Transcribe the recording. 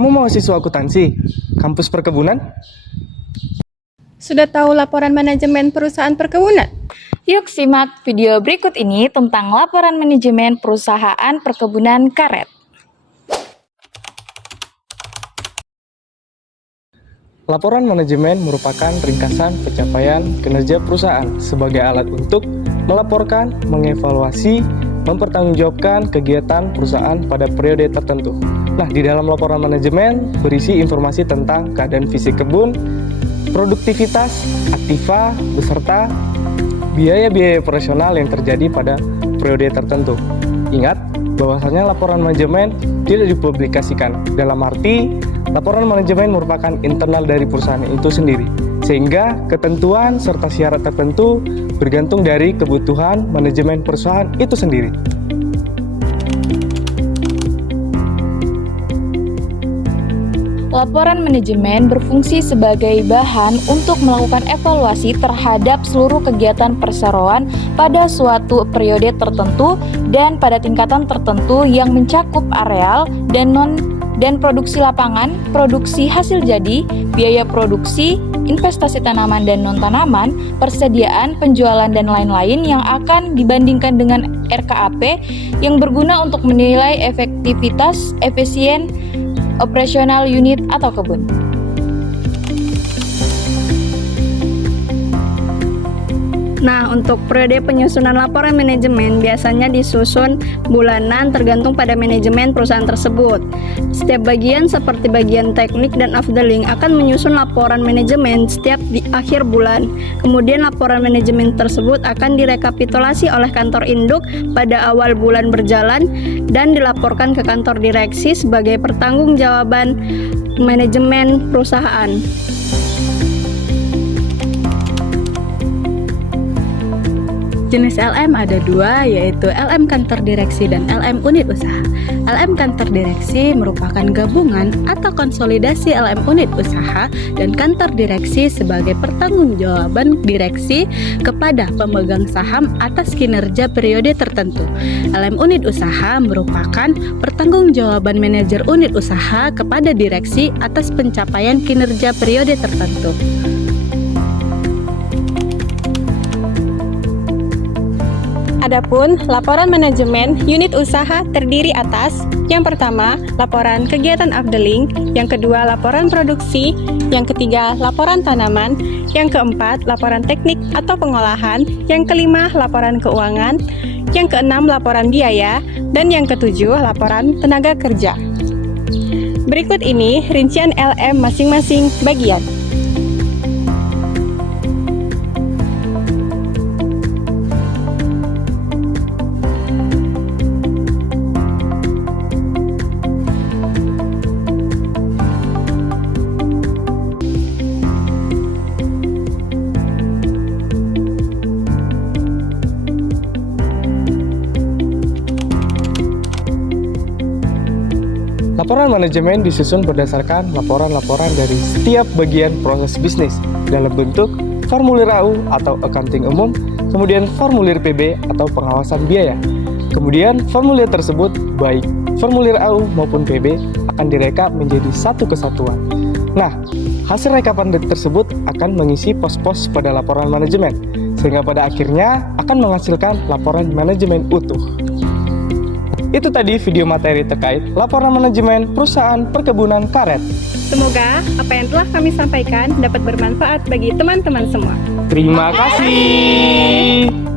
Kamu mahasiswa akuntansi, kampus perkebunan? Sudah tahu laporan manajemen perusahaan perkebunan? Yuk simak video berikut ini tentang laporan manajemen perusahaan perkebunan karet. Laporan manajemen merupakan ringkasan pencapaian kinerja perusahaan sebagai alat untuk melaporkan, mengevaluasi, mempertanggungjawabkan kegiatan perusahaan pada periode tertentu. Nah, di dalam laporan manajemen berisi informasi tentang keadaan fisik kebun, produktivitas, aktiva, beserta biaya-biaya operasional yang terjadi pada periode tertentu. Ingat, bahwasanya laporan manajemen tidak dipublikasikan. Dalam arti, laporan manajemen merupakan internal dari perusahaan itu sendiri, sehingga ketentuan serta syarat tertentu bergantung dari kebutuhan manajemen perusahaan itu sendiri. Laporan manajemen berfungsi sebagai bahan untuk melakukan evaluasi terhadap seluruh kegiatan perseroan pada suatu periode tertentu dan pada tingkatan tertentu yang mencakup areal dan produksi lapangan, produksi hasil jadi, biaya produksi, investasi tanaman dan non-tanaman, persediaan, penjualan, dan lain-lain yang akan dibandingkan dengan RKAP yang berguna untuk menilai efektivitas, efisien, operasional unit atau kebun. Nah, untuk periode penyusunan laporan manajemen biasanya disusun bulanan tergantung pada manajemen perusahaan tersebut. Setiap bagian seperti bagian teknik dan afdeling akan menyusun laporan manajemen setiap di akhir bulan. Kemudian laporan manajemen tersebut akan direkapitulasi oleh kantor induk pada awal bulan berjalan dan dilaporkan ke kantor direksi sebagai pertanggungjawaban manajemen perusahaan. Jenis LM ada dua, yaitu LM kantor direksi dan LM unit usaha. LM kantor direksi merupakan gabungan atau konsolidasi LM unit usaha dan kantor direksi sebagai pertanggungjawaban direksi kepada pemegang saham atas kinerja periode tertentu. LM unit usaha merupakan pertanggungjawaban manajer unit usaha kepada direksi atas pencapaian kinerja periode tertentu. Adapun laporan manajemen unit usaha terdiri atas yang pertama, laporan kegiatan afdeling, yang kedua, laporan produksi, yang ketiga, laporan tanaman, yang keempat, laporan teknik atau pengolahan, yang kelima, laporan keuangan, yang keenam, laporan biaya, dan yang ketujuh, laporan tenaga kerja. Berikut ini rincian LM masing-masing bagian. Laporan manajemen disusun berdasarkan laporan-laporan dari setiap bagian proses bisnis dalam bentuk formulir AU atau accounting umum, kemudian formulir PB atau pengawasan biaya. Kemudian formulir tersebut, baik formulir AU maupun PB, akan direkap menjadi satu kesatuan. Nah, hasil rekapan tersebut akan mengisi pos-pos pada laporan manajemen, sehingga pada akhirnya akan menghasilkan laporan manajemen utuh. Itu tadi video materi terkait laporan manajemen perusahaan perkebunan karet. Semoga apa yang telah kami sampaikan dapat bermanfaat bagi teman-teman semua. Terima kasih.